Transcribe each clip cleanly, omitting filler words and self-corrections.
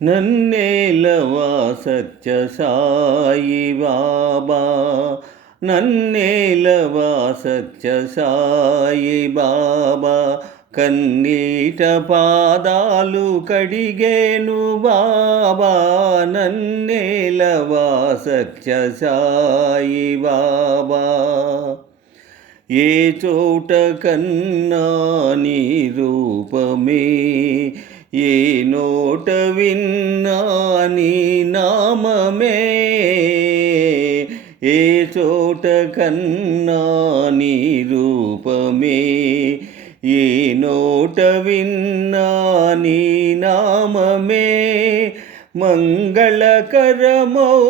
నన్నేలవా సత్య సాయి బాబా, నన్నేలవా సత్య సాయి బాబా. కన్నీట పాదాలు కడిగేను బాబా, నన్నేలవా సత్య సాయి బాబా. ఏ చోట కన్నా నీ రూపమే, ఏ నోట విన్నా నీ నామమే. ఏ చోట కన్నా నీ రూపమే, ఏ నోట విన్నా నీ నామమే. మంగళకరమౌ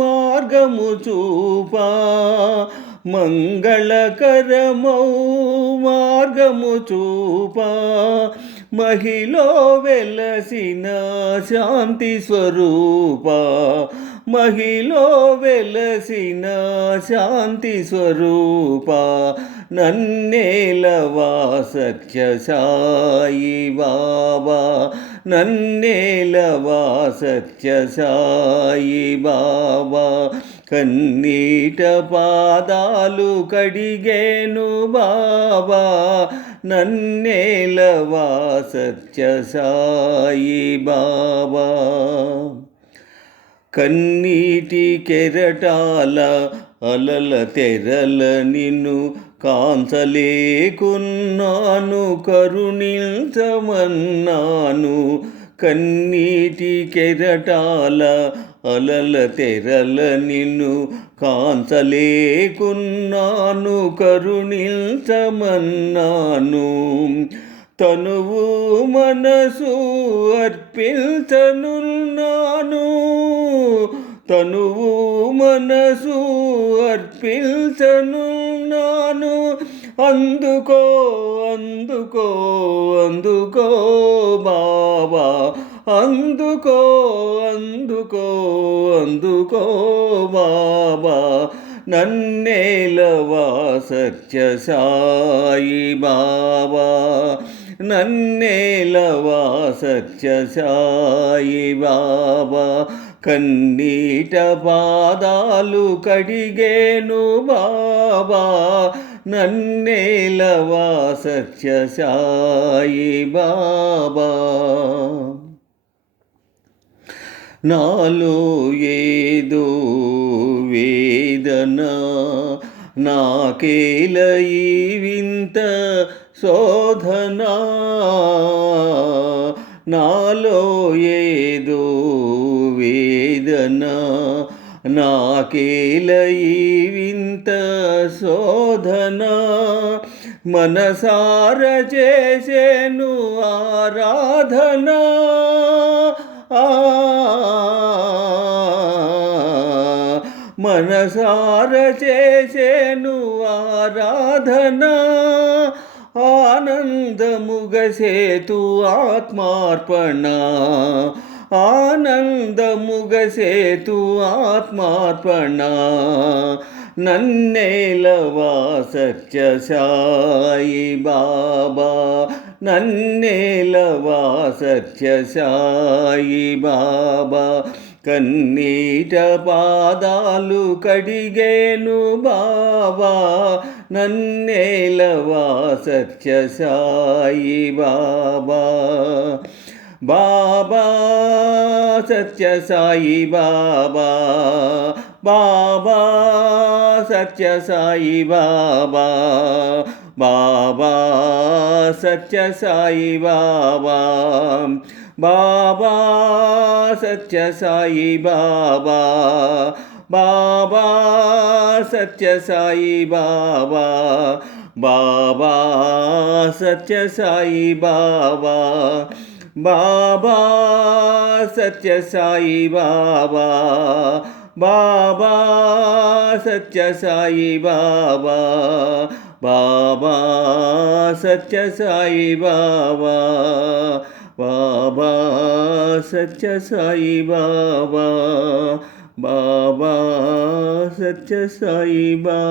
మార్గము చూపా, మంగళకరమౌ మార్గము చూపా. మహిలో వెలసిన శాంతి స్వరూప, మహిలో వెలసిన శాంతి స్వరూప. నన్నేలవా సత్య సాయి బాబా, నన్నేలవా సత్య సాయి బాబా. కన్నీట పాదాలు కడిగేను బాబా, నన్నేలవా సత్య సాయి బాబా. కన్నీటి కెరటాల అలల తెరల నిన్ను కాంచలేకున్నాను, కరుణించమన్నాను. కన్నీటి కెరటాల అలల తెరల నిన్ను కాంచలేకున్నాను, కరుణించమన్నాను. తనువు మనసు అర్పించనున్నాను, తనువు మనసు అర్పించనున్నాను. అందుకో అందుకో అందుకో బాబా, అందుకో అందుకో అందుకో బాబా. నన్నేలవా సత్య సాయి బాబా, నన్నేలవా సత్య సాయి బాబా. కన్నీట పాదాలు కడిగేను బాబా, నన్నేలవా సత్య సాయి బాబా. నాలో ఏదో వేదన, నాకేల ఈ వింత శోధన. నాలో ఏదో వేదన, నాకేల ఈ వింత శోధన. మనసార చేసేను ఆరాధన, మనసార చేసేను ఆరాధన. ఆనందముగసేతు ఆత్మార్పణ, ఆనందముగసేతు ఆత్మార్పణ. నన్నేలవా సత్య సాయి బాబా, నన్నేలవా సత్య సాయి బాబా. కన్నీట పాదాలు కడిగేను బాబా, నన్నేలవా సత్య సాయి బాబా. బాబా సత్య సాయి బాబా, బాబా సత్య సాయి బాబా, బాబా సత్య సాయి బాబా. బాబా సత్య సాయి బాబా, బాబా సత్య సాయి బాబా, బాబా సత్య సాయి బాబా. బాబా సత్య సాయి బాబా, బాబా సత్య సాయి బాబా, బాబా సత్య సాయి బాబా, బాబా సత్య సాయి బాబా, బాబా సత్య సాయి బాబా.